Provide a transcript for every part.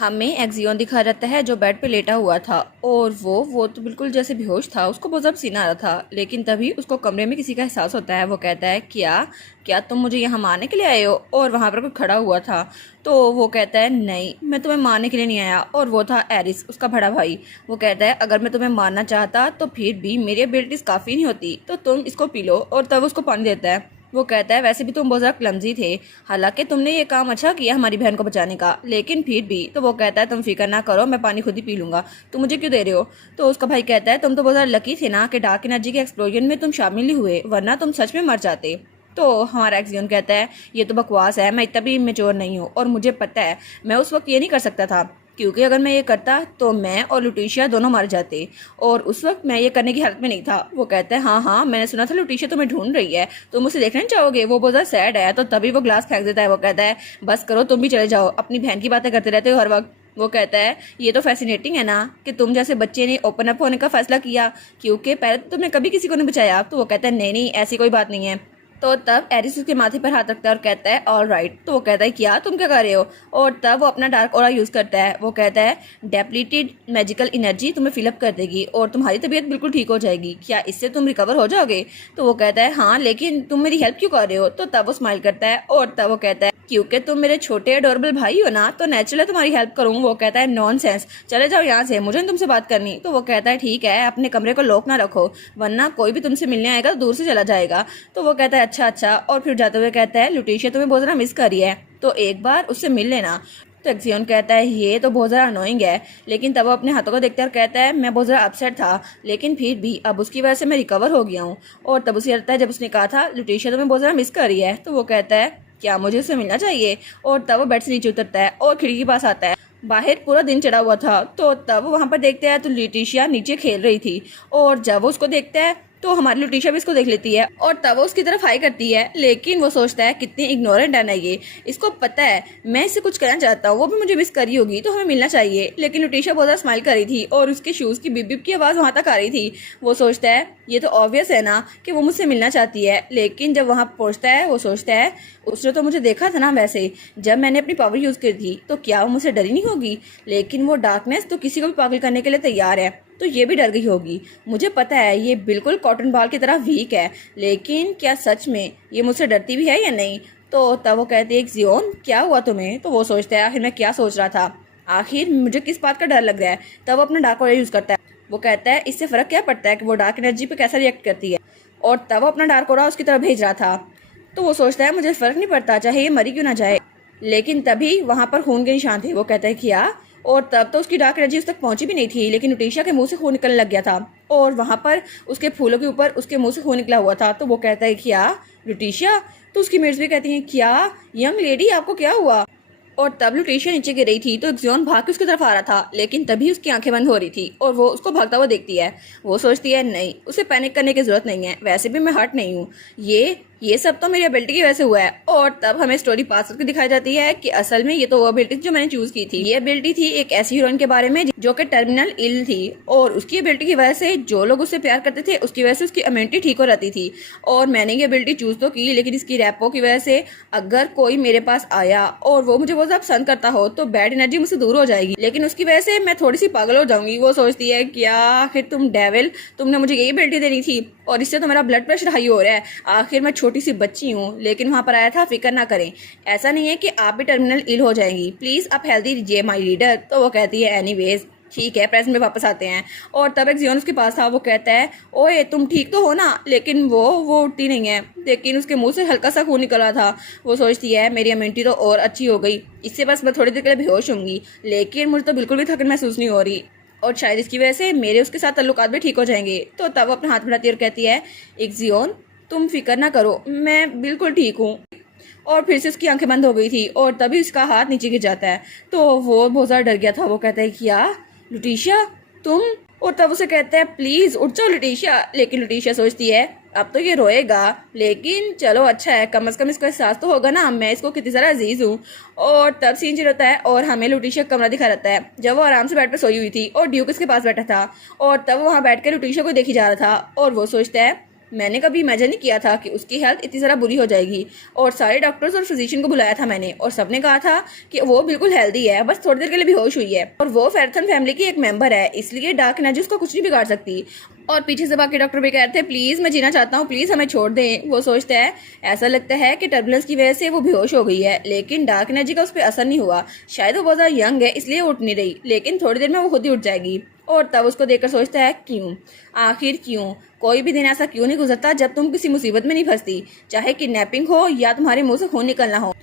हमें एक्सियोन दिखा रहता है जो बेड पे लेटा हुआ था और वो तो बिल्कुल जैसे बेहोश था। उसको बहुत ज़्यादा पसीना आ रहा था, लेकिन तभी उसको कमरे में किसी का एहसास होता है। वो कहता है क्या क्या तुम मुझे यहाँ मारने के लिए आए हो? और वहाँ पर कोई खड़ा हुआ था। तो वो कहता है नहीं, मैं तुम्हें मारने के लिए नहीं आया। और वो था एरिस, उसका बड़ा भाई। वो कहता है अगर मैं तुम्हें मारना चाहता तो फिर भी मेरी एबिलिटीज काफ़ी नहीं होती, तो तुम इसको पी लो। और तब उसको पानी देता है। वो कहता है वैसे भी तुम बहुत ज़्यादा क्लमजी थे, हालांकि तुमने ये काम अच्छा किया हमारी बहन को बचाने का, लेकिन फिर भी। तो वो कहता है तुम फिक्र ना करो, मैं पानी खुद ही पी लूंगा, तुम मुझे क्यों दे रहे हो? तो उसका भाई कहता है तुम तो बहुत ज़्यादा लकी थे ना कि डार्क एनर्जी के एक्सप्लोजन में तुम शामिल ही हुए, वरना तुम सच में मर जाते। तो हमारा एक्सियन कहता है ये तो बकवास है, मैं इतना भी मेच्योर नहीं हूँ और मुझे पता है मैं उस वक्त ये नहीं कर सकता था, क्योंकि अगर मैं ये करता तो मैं और लुटिशिया दोनों मर जाते, और उस वक्त मैं ये करने की हालत में नहीं था। वो कहता है हाँ हाँ, मैंने सुना था लुटिशिया तुम्हें ढूंढ रही है, तुम उसे देखना चाहोगे? वो बहुत ज़्यादा सैड है। तो तभी वो ग्लास फेंक देता है। वो कहता है बस करो, तुम भी चले जाओ, अपनी बहन की बातें करते रहते हो हर वक्त। वो कहता है ये तो फैसिनेटिंग है ना कि तुम जैसे बच्चे ने ओपन अप होने का फैसला किया, क्योंकि पहले तो तुमने कभी किसी को नहीं बचाया। तो वो कहता है नहीं नहीं, ऐसी कोई बात नहीं है। तो तब एरिस उसके माथे पर हाथ रखता है और कहता है ऑल राइट। तो वो कहता है क्या तुम क्या कर रहे हो? और तब वो अपना डार्क ऑरा यूज करता है। वो कहता है डेप्लीटेड मैजिकल एनर्जी तुम्हें फिलअप कर देगी और तुम्हारी तबीयत बिल्कुल ठीक हो जाएगी, क्या इससे तुम रिकवर हो जाओगे? तो वो कहता है हाँ, लेकिन तुम मेरी हेल्प क्यों कर रहे हो? तो तब वो स्माइल करता है और तब वो कहता है क्योंकि तुम मेरे छोटे अडोरेबल भाई हो ना, तो नेचुरली तुम्हारी हेल्प करूँ। वो कहता है नॉनसेंस, चले जाओ यहाँ से, मुझे तुमसे बात करनी। तो वो कहता है ठीक है, अपने कमरे को लॉक ना रखो, वरना कोई भी तुमसे मिलने आएगा तो दूर से चला जाएगा। तो वो कहता है अच्छा अच्छा, और फिर जाते हुए कहता है लुटिशिया तुम्हें बहुत ज़्यादा मिस कर रही है, तो एक बार उससे मिल लेना। तो एक्सियन कहता है ये तो बहुत ज़्यादा अनोइंग है, लेकिन तब वो अपने हाथों को देखता है और कहता है मैं बहुत ज़्यादा अपसेट था, लेकिन फिर भी अब उसकी वजह से मैं रिकवर हो गया हूँ। और तब उसे लगता है जब उसने कहा था लुटिशिया तुम्हें बहुत ज़्यादा मिस कर रही है, तो वो कहता है क्या मुझे उससे मिलना चाहिए? और तब वो बेड से नीचे उतरता है और खिड़की के पास आता है। बाहर पूरा दिन चढ़ा हुआ था। तो तब वहां पर देखते हैं तो लुटिशिया नीचे खेल रही थी, और जब वो उसको देखता है तो हमारी लुटिशिया भी इसको देख लेती है और तब वो उसकी तरफ हाई करती है, लेकिन वो सोचता है कितनी इग्नोरेंट है ना ये, इसको पता है मैं इससे कुछ करना चाहता हूँ, वो भी मुझे मिस करी होगी तो हमें मिलना चाहिए। लेकिन लुटिशिया बहुत ज़्यादा स्माइल कर रही थी और उसके शूज की बिप बिप की आवाज़ वहां तक आ रही थी। वो सोचता है ये तो ऑब्वियस है ना कि वो मुझसे मिलना चाहती है, लेकिन जब वहां पहुंचता है वो सोचता है उसने तो मुझे देखा था ना वैसे जब मैंने अपनी पावर यूज करी थी, तो क्या वो मुझसे डरी नहीं होगी? लेकिन वो डार्कनेस तो किसी को भी पागल करने के लिए तैयार है, तो ये भी डर गई होगी। मुझे पता है ये बिल्कुल कॉटन बॉल की तरह वीक है, लेकिन क्या सच में ये मुझसे डरती भी है या नहीं? तो तब वो कहती है जियोन क्या हुआ तुम्हें? तो वो सोचता है आखिर मैं क्या सोच रहा था, आखिर मुझे किस बात का डर लग रहा है। तब वो अपना डार्क ऑरा यूज करता है। वो कहता है इससे फर्क क्या पड़ता है कि वो डार्क एनर्जी पे कैसा रिएक्ट करती है। और तब वो अपना डार्क ऑरा उसकी तरफ भेज रहा था। तो वो सोचता है मुझे फर्क नहीं पड़ता चाहे ये मरी क्यों ना जाए। लेकिन तभी वहां पर खून के निशान थे। वो कहता है क्या? और तब तो उसकी डार्क एनर्जी उस तक पहुंची भी नहीं थी, लेकिन लुटिशिया के मुंह से खून निकलने लग गया था और वहां पर उसके फूलों के ऊपर उसके मुंह से खून निकला हुआ था। तो वो कहता है क्या लुटिशिया? तो उसकी मेट्स भी कहती हैं क्या यंग लेडी आपको क्या हुआ? और तब लुटिशिया नीचे गिर रही थी तो एक्सियन भाग के उसकी तरफ आ रहा था, लेकिन तभी उसकी आंखें बंद हो रही थी और वो उसको भागता हुआ देखती है। वो सोचती है नहीं, उसे पैनिक करने की जरूरत नहीं है, वैसे भी मैं हर्ट नहीं हूँ, ये सब तो मेरी एबिलिटी की वजह से हुआ है। और तब हमें स्टोरी पास करके दिखाई जाती है कि असल में ये तो वो एबिलिटी जो मैंने चूज की थी। ये एबिलिटी थी एक ऐसी हीरोइन के बारे में जो कि टर्मिनल इल थी, और उसकी एबिलिटी की वजह से जो लोग उससे प्यार करते थे उसकी वजह से उसकी इम्यूनिटी ठीक हो रहती थी। और मैंने ये एबिलिटी चूज तो की, लेकिन इसकी रैपो की वजह से अगर कोई मेरे पास आया और वो मुझे बहुत ज्यादा पसंद करता हो तो बैड एनर्जी मुझसे दूर हो जाएगी, लेकिन उसकी वजह से मैं थोड़ी सी पागल हो जाऊंगी। वो सोचती है क्या आखिर तुम डेविल, तुमने मुझे यही एबिलिटी देनी थी और इससे तो मेरा ब्लड प्रेशर हाई हो रहा है, आखिर मैं छोटी सी बच्ची हूँ। लेकिन वहां पर आया था फिक्र ना करें, ऐसा नहीं है कि आप भी टर्मिनल इल हो जाएंगी, प्लीज आप हेल्दी रहिए माई रीडर। तो वो कहती है एनीवेज ठीक है, प्रेजेंट में वापस आते हैं। और तब एक जियोन उसके पास था। वो कहता है ओए तुम ठीक तो हो ना? लेकिन वो उठती नहीं है, लेकिन उसके मुंह से हल्का सा खून निकल रहा था। वो सोचती है मेरी इम्यूनिटी तो और अच्छी हो गई, इससे बस मैं थोड़ी देर के लिए बेहोश होंगी, लेकिन मुझे तो बिल्कुल भी थकन महसूस नहीं हो रही और शायद इसकी वजह से मेरे उसके साथ ताल्लुकात भी ठीक हो जाएंगे। तो तब वो अपना हाथ बढ़ाती है और कहती है एक्सियोन तुम फिक्र ना करो, मैं बिल्कुल ठीक हूँ। और फिर से उसकी आंखें बंद हो गई थी और तभी उसका हाथ नीचे गिर जाता है। तो वो बहुत ज़्यादा डर गया था। वो कहता है क्या लुटिशिया तुम? और तब उसे कहता है प्लीज उठ जाओ लुटिशिया। लेकिन लुटिशिया सोचती है अब तो ये रोएगा, लेकिन चलो अच्छा है, कम से कम इसको एहसास तो होगा ना मैं इसको कितनी ज़्यादा अजीज हूँ। और तब सीन चल रहता है और हमें लुटिशिया का कमरा दिखा रहता है जब वो आराम से बेड पे सोई हुई थी और ड्यूक इसके पास बैठा था। और तब वहाँ बैठ कर लुटिशिया को देखी जा रहा था और वो सोचता है मैंने कभी इमेजिन नहीं किया था कि उसकी हेल्थ इतनी ज़्यादा बुरी हो जाएगी। और सारे डॉक्टर्स और फिजिशियन को बुलाया था मैंने, और सबने कहा था कि वो बिल्कुल हेल्दी है, बस थोड़ी देर के लिए बेहोश हुई है, और वो फेरथन फैमिली की एक मेंबर है, इसलिए डार्क एनर्जी उसको कुछ नहीं बिगाड़ सकती। और पीछे से बाकी डॉक्टर भी कह रहे थे प्लीज़ मैं जीना चाहता हूँ, प्लीज़ हमें छोड़ दें। वो सोचता है ऐसा लगता है कि टर्बुलेंस की वजह से वो बेहोश हो गई है, लेकिन डार्क एनर्जी का उस पर असर नहीं हुआ। शायद वो बहुत ज़्यादा यंग है इसलिए उठ नहीं रही, लेकिन थोड़ी देर में वो खुद ही उठ जाएगी। और तब उसको देखकर सोचता है क्यों, आखिर क्यों, कोई भी दिन ऐसा क्यों नहीं गुजरता जब तुम किसी मुसीबत में नहीं फंसती, चाहे किडनैपिंग हो या तुम्हारे मुंह से खून निकलना हो।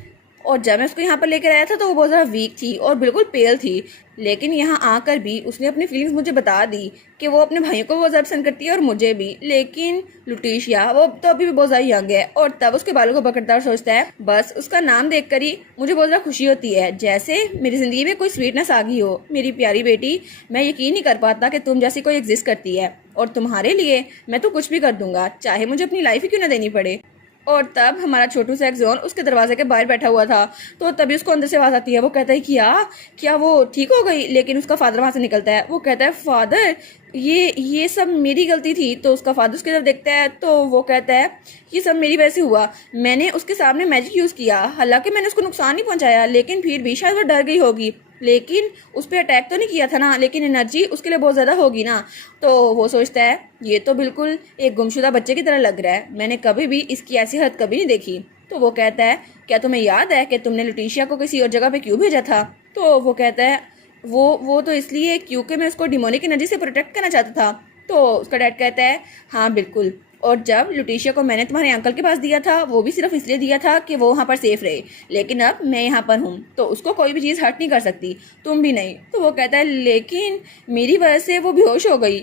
और जब मैं उसको यहाँ पर लेकर आया था तो वो बहुत ज़्यादा वीक थी और बिल्कुल पेल थी, लेकिन यहाँ आकर भी उसने अपनी फीलिंग्स मुझे बता दी कि वो अपने भाइयों को बहुत ज़्यादा पसंद करती है और मुझे भी। लेकिन लुटीशिया वो तो अभी भी बहुत ज़्यादा यंग है। और तब उसके बालों को पकड़ता और सोचता है बस उसका नाम देखकर ही मुझे बहुत ज़्यादा खुशी होती है, जैसे मेरी ज़िंदगी में कोई स्वीटनेस आ गई हो। मेरी प्यारी बेटी, मैं यकीन नहीं कर पाता कि तुम जैसी कोई एग्जिस्ट करती है, और तुम्हारे लिए मैं तो कुछ भी कर दूंगा, चाहे मुझे अपनी लाइफ ही क्यों ना देनी पड़े। और तब हमारा छोटू सा एक्सॉन उसके दरवाजे के बाहर बैठा हुआ था, तो तभी उसको अंदर से आवाज़ आती है। वो कहता है क्या क्या वो ठीक हो गई? लेकिन उसका फादर वहाँ से निकलता है। वो कहता है फादर ये सब मेरी गलती थी। तो उसका फादर उसकी तरफ देखता है तो वो कहता है ये सब मेरी वजह से हुआ, मैंने उसके सामने मैजिक यूज़ किया, हालांकि मैंने उसको नुकसान नहीं पहुंचाया, लेकिन फिर भी शायद वो डर गई होगी, लेकिन उस पर अटैक तो नहीं किया था ना, लेकिन एनर्जी उसके लिए बहुत ज़्यादा होगी ना। तो वो सोचता है ये तो बिल्कुल एक गुमशुदा बच्चे की तरह लग रहा है, मैंने कभी भी इसकी ऐसी हरकत कभी नहीं देखी। तो वो कहता है क्या तुम्हें याद है कि तुमने लुटीशिया को किसी और जगह पे क्यों भेजा था? तो वो कहता है वो तो इसलिए क्योंकि मैं उसको डिमोनिक एनर्जी से प्रोटेक्ट करना चाहता था। तो उसका डैड कहता है हाँ बिल्कुल, और जब लुटीशिया को मैंने तुम्हारे अंकल के पास दिया था वो भी सिर्फ इसलिए दिया था कि वो वहाँ पर सेफ रहे, लेकिन अब मैं यहाँ पर हूँ तो उसको कोई भी चीज़ हर्ट नहीं कर सकती, तुम भी नहीं। तो वो कहता है लेकिन मेरी वजह से वो बेहोश हो गई।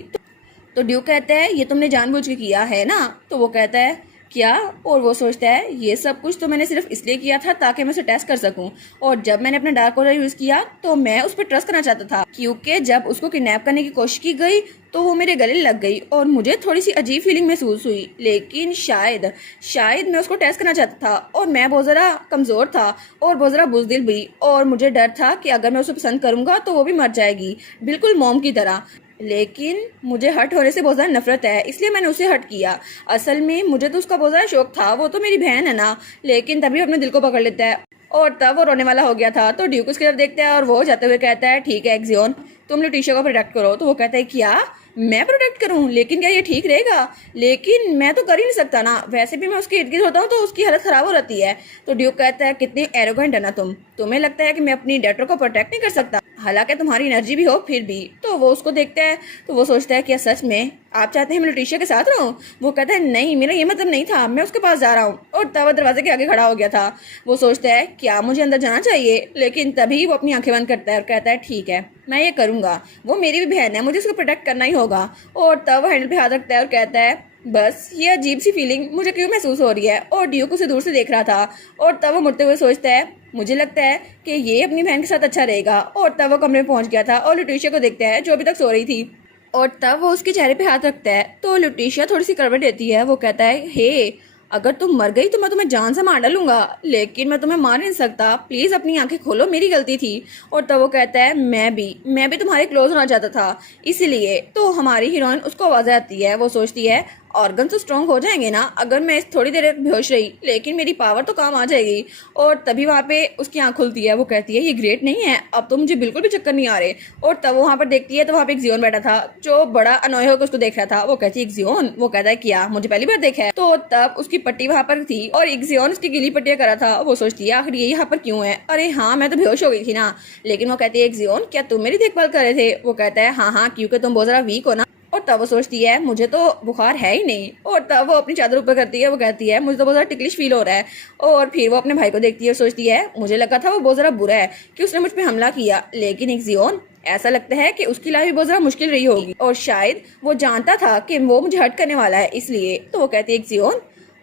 तो ड्यूक कहता है ये तुमने जानबूझ के किया है ना? तो वो कहता है क्या? और वो सोचता है ये सब कुछ तो मैंने सिर्फ इसलिए किया था ताकि मैं उसे टेस्ट कर सकूं, और जब मैंने अपना डार्क ऑर्डर यूज़ किया तो मैं उस पर ट्रस्ट करना चाहता था, क्योंकि जब उसको किडनैप करने की कोशिश की गई तो वो मेरे गले लग गई और मुझे थोड़ी सी अजीब फीलिंग महसूस हुई, लेकिन शायद मैं उसको टेस्ट करना चाहता था, और मैं बहुत ज़रा कमज़ोर था और बहुत ज़रा बुज़दिल भी, और मुझे डर था कि अगर मैं उसे पसंद करूँगा तो वो भी मर जाएगी बिल्कुल मॉम की तरह, लेकिन मुझे हर्ट होने से बहुत ज़्यादा नफरत है इसलिए मैंने उसे हर्ट किया। असल में मुझे तो उसका बहुत ज़्यादा शौक था, वो तो मेरी बहन है ना। लेकिन तभी अपने दिल को पकड़ लेता है और तब वो रोने वाला हो गया था। तो ड्यूक उसकी तरफ देखता है और वो जाते हुए कहता है ठीक है एक्सियोन, तुम लुटीशिया को प्रोटेक्ट करो। तो वो कहता है क्या मैं प्रोटेक्ट करूं? लेकिन क्या ये ठीक रहेगा? लेकिन मैं तो कर ही नहीं सकता ना, वैसे भी मैं उसके इर्द गिर्द होता हूँ तो उसकी हालत खराब हो जाती है। तो ड्यूक कहता है कितनी एरोगेंट है ना तुम, तुम्हें लगता है कि मैं अपनी डॉटर को प्रोटेक्ट नहीं कर सकता, हालांकि तुम्हारी एनर्जी भी हो फिर भी। तो वो उसको देखता है तो वो सोचता है क्या सच में आप चाहते हैं मैं लुटीशिया के साथ रहूं? वो कहता है नहीं, मेरा ये मतलब नहीं था, मैं उसके पास जा रहा हूँ। और तब दरवाजे के आगे खड़ा हो गया था। वो सोचता है क्या मुझे अंदर जाना चाहिए, लेकिन तभी वो अपनी आंखें बंद करता है और कहता है ठीक है मैं ये करूँगा, वो मेरी भी बहन है, मुझे उसको प्रोटेक्ट करना ही होगा। और तब वो हैंडल पे हाथ रखता है और कहता है बस ये अजीब सी फीलिंग मुझे क्यों महसूस हो रही है। और ड्यूक उसे दूर से देख रहा था और तब वो मुड़ते हुए सोचता है मुझे लगता है कि ये अपनी बहन के साथ अच्छा रहेगा। और तब वो कमरे में पहुंच गया था और लुटीशिया को देखता है जो अभी तक सो रही थी, और तब वो उसके चेहरे पे हाथ रखता है तो लुटीशिया थोड़ी सी करवट देती है। वो कहता है हे अगर तुम मर गई तो मैं तुम्हें जान से मार डालूंगा, लेकिन मैं तुम्हें मार नहीं सकता, प्लीज़ अपनी आंखें खोलो, मेरी गलती थी। और तब वो कहता है मैं भी तुम्हारे क्लोज होना चाहता था इसीलिए। तो हमारी हीरोइन उसको आवाज़ आती है, वो सोचती है ऑर्गन तो स्ट्रॉन्ग हो जाएंगे ना अगर मैं थोड़ी देर बेहोश रही, लेकिन मेरी पावर तो काम आ जाएगी। और तभी वहाँ पे उसकी आंख खुलती है। वो कहती है ये ग्रेट नहीं है, अब तो मुझे बिल्कुल भी चक्कर नहीं आ रहे। और तब वो वहाँ पर देखती है तो वहाँ पे एक जियोन बैठा था जो बड़ा अनोय होकर उसको देख रहा था। वो कहती है जियोन? वो कहता है क्या मुझे पहली बार देखा है? तो तब उसकी पट्टी वहाँ पर थी और एक जियोन उसकी गिली पट्टियाँ करा था। वो सोचती है आखिर ये यहाँ पर क्यों है? अरे हाँ मैं तो बेहोश हो गई थी ना। लेकिन वो कहती है जियोन क्या तुम मेरी देखभाल कर रहे थे? वो कहता है हाँ क्योंकि तुम बहुत ज़्यादा वीक हो ना। और तब वो सोचती है मुझे तो बुखार है ही नहीं। और तब वो अपनी चादर ऊपर करती है, वो कहती है मुझे तो बहुत ज़्यादा टिकलिश फील हो रहा है। और फिर वो अपने भाई को देखती है और सोचती है मुझे लगा था वो बहुत ज़्यादा बुरा है कि उसने मुझ पर हमला किया, लेकिन एक जियोन ऐसा लगता है कि उसकी लाइफ भी बहुत ज़्यादा मुश्किल रही होगी और शायद वो जानता था कि वो मुझे हर्ट करने वाला है इसलिए। तो वो कहती है एक जियोन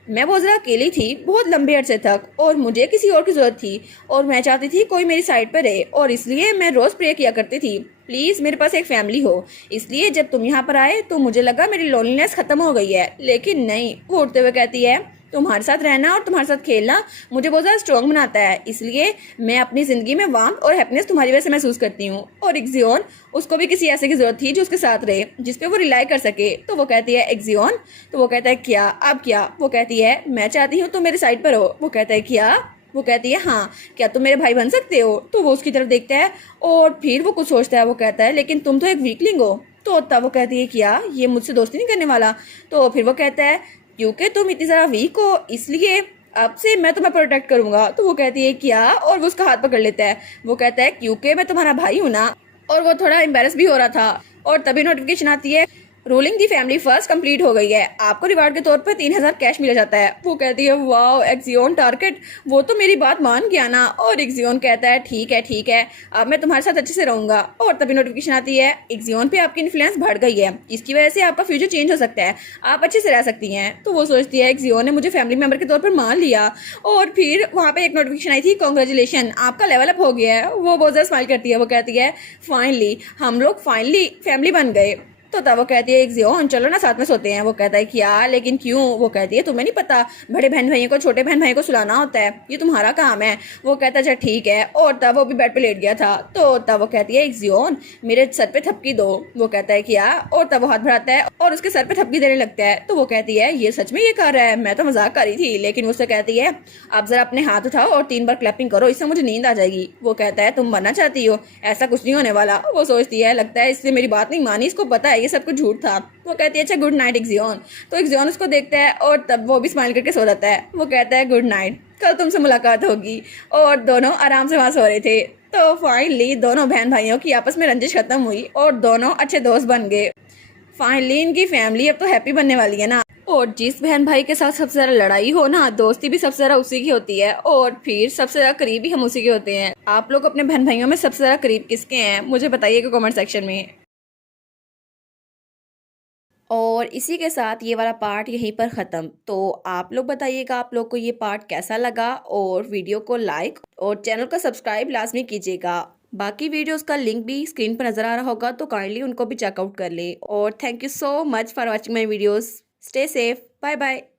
मैं बहुत ज़्यादा अकेली थी बहुत लंबे अरसे तक और मुझे किसी और की ज़रूरत थी और मैं चाहती थी कोई मेरी साइड पर रहे, और इसलिए मैं रोज़ प्रे किया करती थी प्लीज़ मेरे पास एक फैमिली हो। इसलिए जब तुम यहाँ पर आए तो मुझे लगा मेरी लोनलीनेस ख़त्म हो गई है, लेकिन नहीं। वो उठते हुए कहती है तुम्हारे साथ रहना और तुम्हारे साथ खेलना मुझे बहुत ज़्यादा स्ट्रॉन्ग बनाता है, इसलिए मैं अपनी ज़िंदगी में वार्मथ और हैप्पीनेस तुम्हारी वजह से महसूस करती हूँ। और इक्सियोन, उसको भी किसी ऐसे की ज़रूरत थी जो उसके साथ रहे, जिस पे वो रिलाई कर सके। तो वो कहती है इक्सियोन, तो वो कहता है क्या, अब क्या? वो कहती है मैं चाहती हूँ तुम मेरे साइड पर हो। वो कहता है क्या? वो कहती है हाँ, क्या तुम मेरे भाई बन सकते हो? तो वो उसकी तरफ देखता है और फिर वो कुछ सोचता है। वो कहता है लेकिन तुम तो एक वीकलिंग हो। तो तब वो कहती है क्या, ये मुझसे दोस्ती नहीं करने वाला? तो फिर वो कहता है क्योंकि तुम इतनी ज़्यादा वीक हो इसलिए अब से मैं तुम्हें प्रोटेक्ट करूंगा। तो वो कहती है क्या, और वो उसका हाथ पकड़ लेता है। वो कहता है क्योंकि मैं तुम्हारा भाई हूं ना। और वो थोड़ा एम्बेरस भी हो रहा था और तभी नोटिफिकेशन आती है रोलिंग दी फैमिली फर्स्ट कंप्लीट हो गई है, आपको रिवार्ड के तौर पर 3000 कैश मिल जाता है। वो कहती है वाओ एक्सियोन टारगेट, वो तो मेरी बात मान गया ना। और एक्सियोन कहता है ठीक है अब मैं तुम्हारे साथ अच्छे से रहूंगा। और तभी नोटिफिकेशन आती है एक्सियोन पे आपकी इन्फ्लुएंस बढ़ गई है, इसकी वजह से आपका फ्यूचर चेंज हो सकता है, आप अच्छे से रह सकती हैं। तो वो सोचती है एक्सियोन ने मुझे फैमिली मेंबर के तौर पर मान लिया। और फिर वहाँ पे एक नोटिफिकेशन आई थी कॉन्ग्रेचुलेशन, आपका लेवल अप हो गया है। वो बहुत ज़्यादा स्माइल करती है। वो कहती है फाइनली हम लोग फाइनली फैमिली बन गए। तो तब वो कहती है एक्सियोन चलो ना साथ में सोते हैं। वो कहता है क्या, लेकिन क्यों? वो कहती है तुम्हें नहीं पता बड़े बहन भाइयों को छोटे बहन भाई को सुलाना होता है, ये तुम्हारा काम है। वो कहता है अच्छा ठीक है। और तब वो भी बेड पे लेट गया था। तो तब वो कहती है एक्सियोन मेरे सर पे थपकी दो। वो कहता है क्या? और तब वो हाथ बढ़ाता है और उसके सर पे थपकी देने लगता है। तो वो कहती है ये सच में ये कर रहा है, मैं तो मजाक कर रही थी। लेकिन उससे कहती है आप जरा अपने हाथ उठाओ और 3 बार क्लैपिंग करो, इससे मुझे नींद आ जाएगी। वो कहता है तुम मरना चाहती हो, ऐसा कुछ नहीं होने वाला। वो सोचती है लगता है इसने मेरी बात नहीं मानी, इसको पता है ये सब कुछ झूठ था। वो कहती है अच्छा गुड नाइट एक्सियोन। तो एक्सियोन उसको देखता है और तब वो भी स्माइल करके सो जाता है। वो कहता है गुड नाइट, कल तुमसे मुलाकात होगी। और दोनों आराम से वहां सो रहे थे। तो फाइनली दोनों बहन भाइयों की आपस में रंजिश खत्म हुई और दोनों अच्छे दोस्त बन गए। फाइनली इनकी फैमिली अब तो हैप्पी बनने वाली है ना। और जिस बहन भाई के साथ सबसे ज्यादा लड़ाई हो ना, दोस्ती भी सबसे ज्यादा उसी की होती है और फिर सबसे ज्यादा करीबी हम उसी के होते हैं। आप लोग अपने बहन भाइयों में सबसे ज्यादा करीब किसके हैं मुझे बताइएगा कमेंट सेक्शन में। और इसी के साथ ये वाला पार्ट यहीं पर ख़त्म। तो आप लोग बताइएगा आप लोग को ये पार्ट कैसा लगा, और वीडियो को लाइक और चैनल को सब्सक्राइब लाजमी कीजिएगा। बाकी वीडियोस का लिंक भी स्क्रीन पर नज़र आ रहा होगा, तो काइंडली उनको भी चेकआउट कर ले। और thank you so much for watching my videos. Stay safe, bye bye.